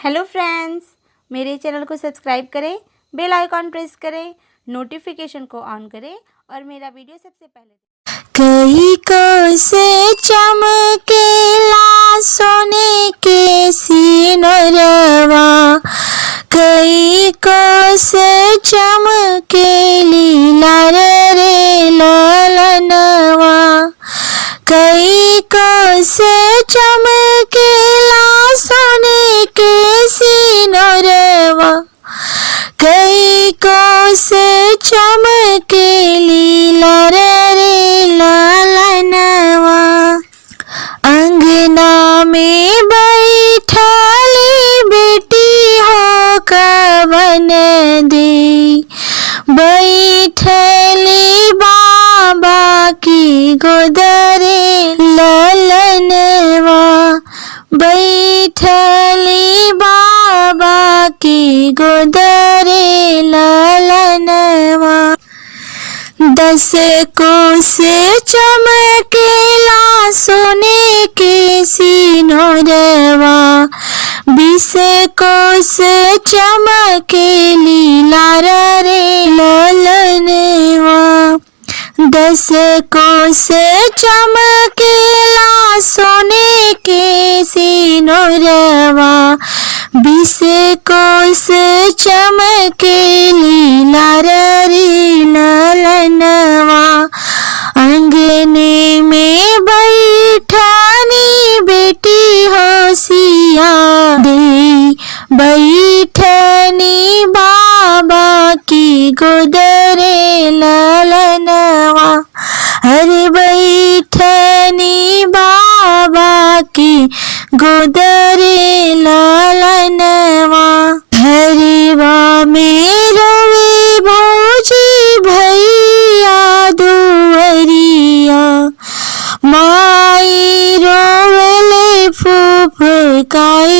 Hello friends, मेरे channel को subscribe करें, बेल आइकॉन प्रेस करें, नोटिफिकेशन को ऑन करें और मेरा वीडियो सबसे पहले कई को से चमकेला सोने के सिनोरवा, कई को से चमकेली लाल रे ललनवा, कई को से चमकेला सोने के सिनोरवा, कई को से चमकेली लाल रे ललनवा। अंगना में बैठली बेटी हो कवन दे, बैठली बाबा की गोदरे ललनवा, बैठली बाबा की गोदरे ललनवा। 10 कोस चमकेला सोने के सिनोरवा, 20 कोस चमकेली लाल रे ललनवा। 10 कोस चमकेला सोने के सिनोरवा, 20 कोस चमकेली लाल रे ललनवा। अंगने में बैठनी बेटी होशिया दे, बैठनी बाबा की गोदरे ललनवा, अरे बैठनी बाबा की गोदरे ललनवा। हरिवा में रोवे भौजी भैया दुवरिया, माई रोवले फूफकाई